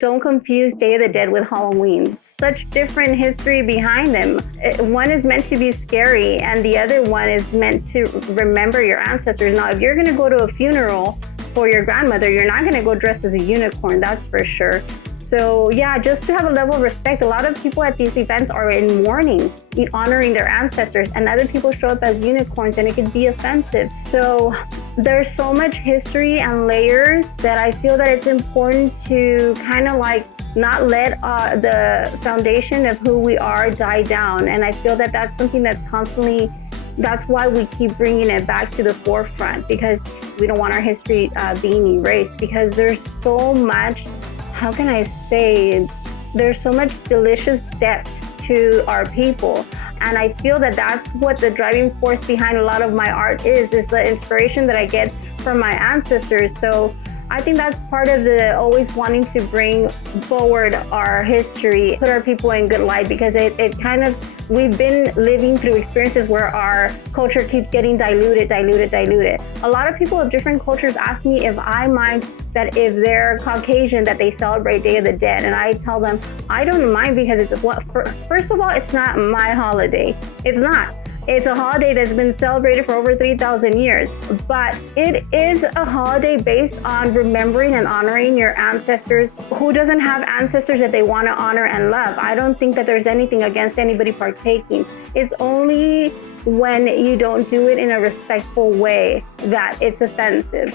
Don't confuse Day of the Dead with Halloween. Such different history behind them. One is meant to be scary and the other one is meant to remember your ancestors. Now, if you're gonna go to a funeral for your grandmother, you're not gonna go dressed as a unicorn, that's for sure. So yeah, just to have a level of respect. A lot of people at these events are in mourning, honoring their ancestors, and other people show up as unicorns and it could be offensive. So there's so much history and layers that I feel that it's important to kind of like not let the foundation of who we are die down. And I feel that that's something that's constantly, that's why we keep bringing it back to the forefront, because we don't want our history being erased, because there's so much, how can I say, there's so much delicious depth to our people. And I feel that that's what the driving force behind a lot of my art is the inspiration that I get from my ancestors. So I think that's part of the always wanting to bring forward our history, put our people in good light, because it kind of, we've been living through experiences where our culture keeps getting diluted. A lot of people of different cultures ask me if I mind that if they're Caucasian that they celebrate Day of the Dead, and I tell them I don't mind, because it's first of all, it's not my holiday. It's not. It's a holiday that's been celebrated for over 3,000 years, but it is a holiday based on remembering and honoring your ancestors. Who doesn't have ancestors that they want to honor and love? I don't think that there's anything against anybody partaking. It's only when you don't do it in a respectful way that it's offensive.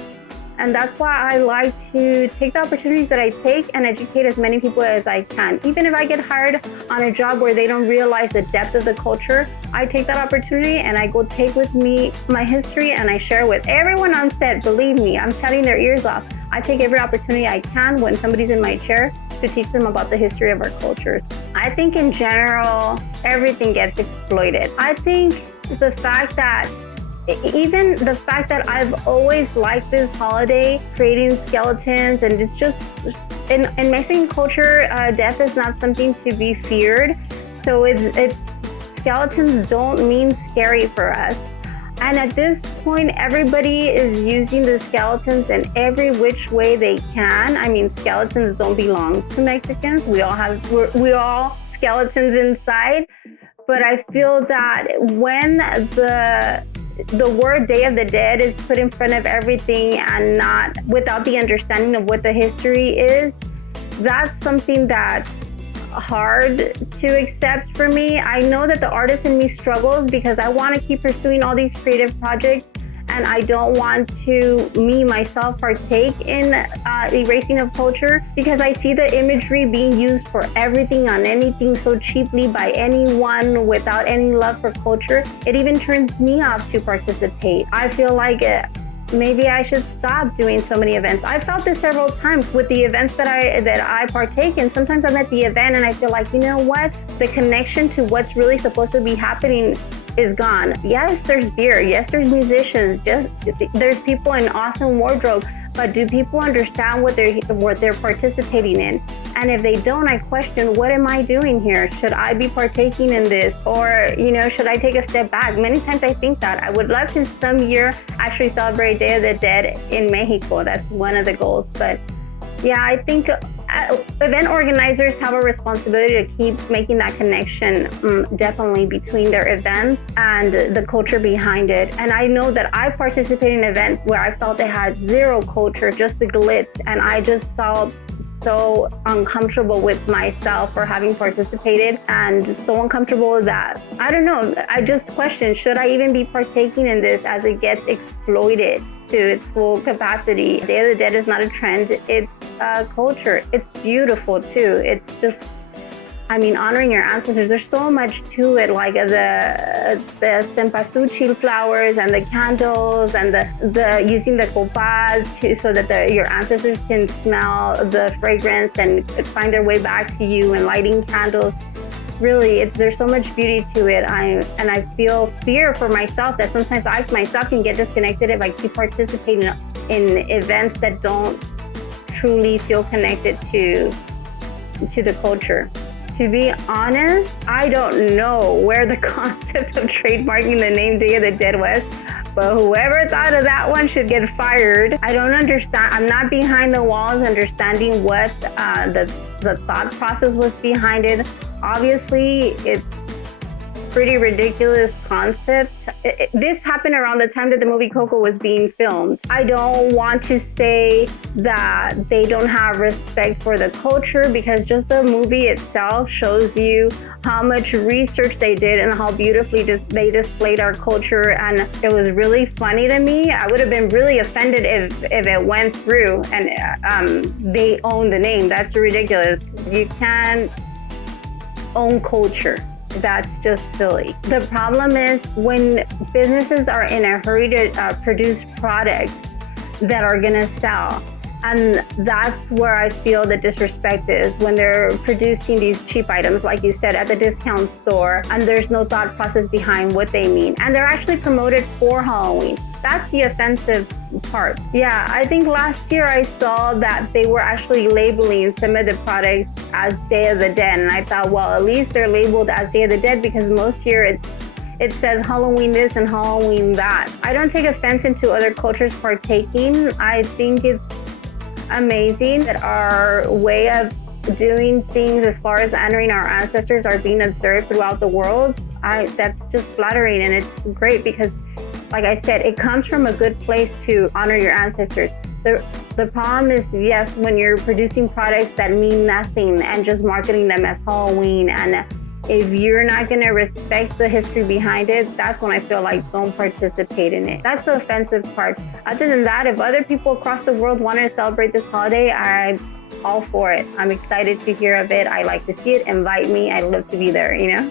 And that's why I like to take the opportunities that I take and educate as many people as I can. Even if I get hired on a job where they don't realize the depth of the culture, I take that opportunity and I go take with me my history and I share with everyone on set. Believe me, I'm chatting their ears off. I take every opportunity I can when somebody's in my chair to teach them about the history of our cultures. I think in general, everything gets exploited. I think the fact that even the fact that I've always liked this holiday, creating skeletons, and it's just, in Mexican culture, death is not something to be feared. So it's skeletons don't mean scary for us. And at this point, everybody is using the skeletons in every which way they can. I mean, skeletons don't belong to Mexicans. We're all skeletons inside. But I feel that when the word Day of the Dead is put in front of everything and not without the understanding of what the history is, that's something that's hard to accept for me. I know that the artist in me struggles because I want to keep pursuing all these creative projects, and I don't want to, myself, partake in erasing of culture, because I see the imagery being used for everything on anything so cheaply by anyone without any love for culture. It even turns me off to participate. I feel like maybe I should stop doing so many events. I've felt this several times with the events that I partake in. Sometimes I'm at the event and I feel like, you know what? The connection to what's really supposed to be happening is gone. Yes, there's beer. Yes, there's musicians. There's people in awesome wardrobe. But do people understand what they're participating in? And if they don't, I question, what am I doing here? Should I be partaking in this? Or, should I take a step back? Many times I think that. I would love to some year actually celebrate Day of the Dead in Mexico. That's one of the goals. But yeah, I think event organizers have a responsibility to keep making that connection definitely between their events and the culture behind it. And I know that I participated in an event where I felt it had zero culture, just the glitz, and I just felt so uncomfortable with myself for having participated, and so uncomfortable that, I don't know, I just question, should I even be partaking in this as it gets exploited to its full capacity? Day of the Dead is not a trend, it's a culture. It's beautiful too. It's just, honoring your ancestors, there's so much to it, like the cempasúchil flowers and the candles and the using the copal so that your ancestors can smell the fragrance and find their way back to you, and lighting candles. Really, there's so much beauty to it. I feel fear for myself that sometimes I myself can get disconnected if I keep participating in events that don't truly feel connected to the culture. To be honest, I don't know where the concept of trademarking the name Day of the Dead was. But whoever thought of that one should get fired. I don't understand. I'm not behind the walls understanding what the thought process was behind it. Obviously, it's pretty ridiculous concept. This happened around the time that the movie Coco was being filmed. I don't want to say that they don't have respect for the culture, because just the movie itself shows you how much research they did and how beautifully they displayed our culture, and it was really funny to me. I would have been really offended if it went through and they own the name. That's ridiculous. You can't own culture. That's just silly. The problem is when businesses are in a hurry to produce products that are gonna sell. And that's where I feel the disrespect is, when they're producing these cheap items, like you said, at the discount store, and there's no thought process behind what they mean. And they're actually promoted for Halloween. That's the offensive part. Yeah, I think last year I saw that they were actually labeling some of the products as Day of the Dead. And I thought, well, at least they're labeled as Day of the Dead, because most here it says Halloween this and Halloween that. I don't take offense into other cultures partaking. I think it's amazing that our way of doing things as far as honoring our ancestors are being observed throughout the world. That's just flattering, and it's great because, like I said, it comes from a good place to honor your ancestors. The problem is, yes, when you're producing products that mean nothing and just marketing them as Halloween, and if you're not going to respect the history behind it, that's when I feel like don't participate in it. That's the offensive part. Other than that, if other people across the world want to celebrate this holiday, I'm all for it. I'm excited to hear of it. I like to see it. Invite me. I'd love to be there, you know?